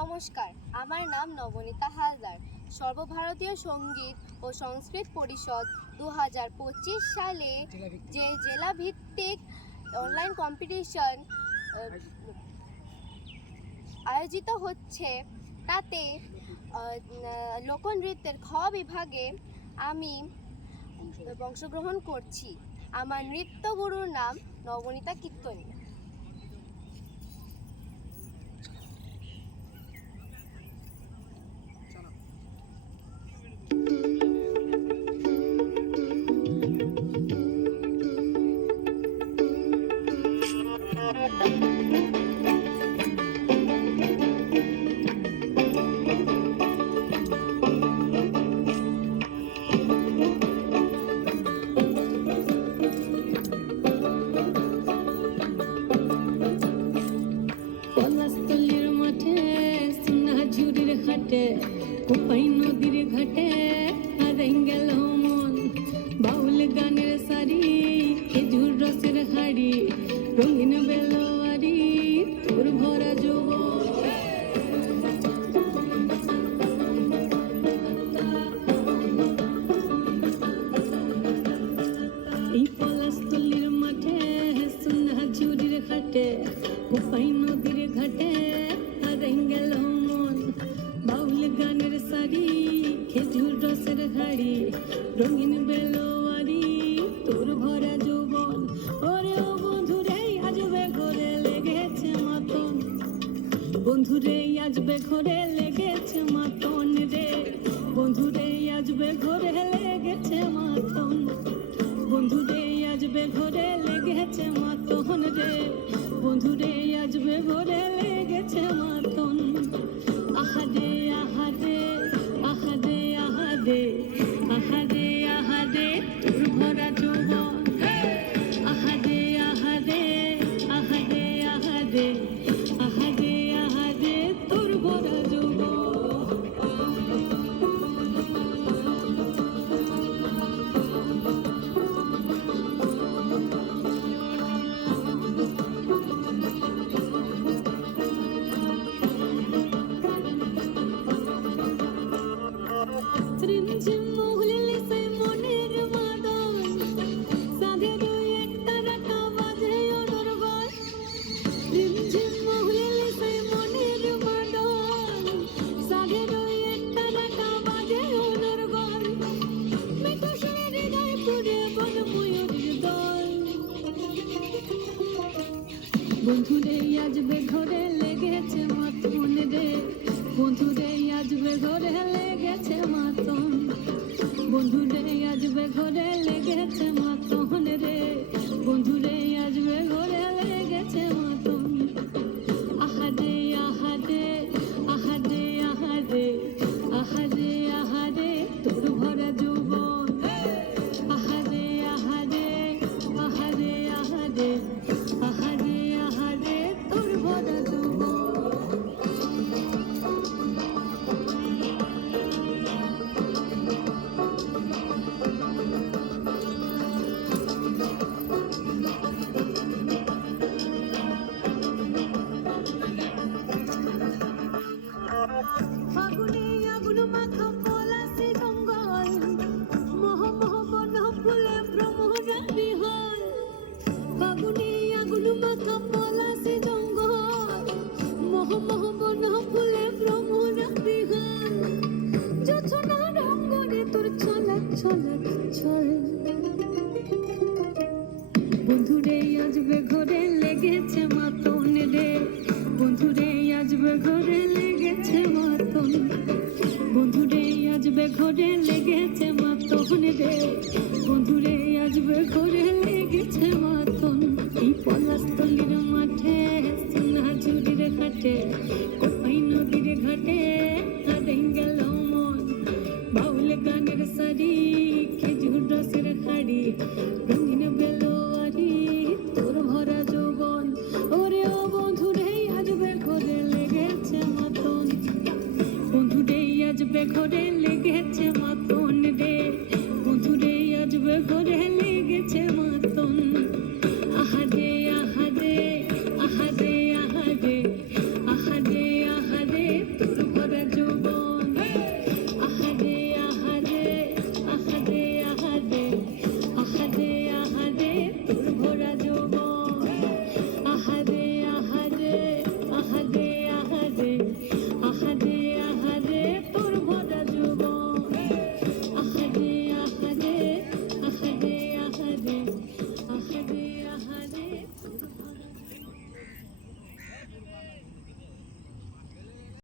নমস্কার, আমার নাম নবনীতা হালদার। সর্বভারতীয় সঙ্গীত ও সংস্কৃত পরিষদ 2025 সালে যে জেলাভিত্তিক অনলাইন কম্পিটিশন আয়োজিত হচ্ছে, তাতে লোকনৃত্যের খ বিভাগে আমি অংশগ্রহণ করছি। আমার নৃত্যগুরুর নাম নবনীতা কীর্তনী। কোপাই নদীর ঘাটে হারাই গেল মন, বাউল গানের সারি, খেজুর রসের হাড়ি, রঙিন বেলোয়ারি, তোর ভরা যৌবন। এই পলাশতলির মাঠে সোনা ঝুরির ঘাটে, কোপাই নদীর ঘাটে হারাই গেল মন, বাউল গানের সারি, খেজুর রসের হাড়ি, রঙিন বেলোয়ারি, তোর ভরা যৌবন। ওরে ও বন্ধুরে আজবে ঘরে লেগেছে মাতন, বন্ধুরে আজবে ঘরে লেগেছে মাতন রে, বন্ধুরে আজবে ঘরে লেগেছে মাতন, বন্ধুরে আজবে ঘরে লেগেছে মাতন রে, বন্ধুরে আজবে ঘরে লেগেছে মাতন। আহারে আহারে আহারে আহারে আহারে আহারে তোর ভরা যৌবন, আহারে আহারে আহারে আহারে আহারে আহারে তোর ভরা যৌবন। বন্ধুরে আজবে ঘরে লেগেছে মাতন রে, বন্ধুরে আজবে ঘরে লেগেছে মাতন, বন্ধুরে আজবে ঘরে লেগেছে মাতন রে, বন্ধুরে আজবে ঘরে লেগেছে মাতন। আহারে আহারে আহারে আহারে আহারে আহারে তোর ভরা যৌবন, আহারে আহারে আহারে আহারে আহারে আহারে তোর ভরা যৌবন। ফাগুনে আগুন মাখা পলাশি জঙ্গল, মোহ মোহ বন ফুলে ভ্রমরা বিহল, ফাগুনে আগুন মাখা পলাশি জঙ্গল, মোহ মোহ বন ফুলে ভ্রমরা বিহল, জোছনা রঙ্গনে তোর ছলক ছলক ছল। বন্ধুরে আজবে ঘরে লেগেছে মাতন রে, বন্ধুরে আজবে ঘরে লেগেছে মাতন, বন্ধুরে আজবে ঘরে লেগেছে মাতন রে, বন্ধুরে আজবে ঘরে লেগেছে মাতন। এই পলাশতলির মাঠে সোনা ঝুরির ঘাটে, কোপাই নদীর ঘাটে হারাই গেল মন, বাউল গানের সারি, খেজুর রসের হাড়ি, রঙিন বেলোয়ারি, তোর ভরা যৌবন। ওরে ও বন্ধুরে আজবে ঘরে লেগেছে মাতন, বন্ধুরে আজবে ঘরে লেগেছে মাতন।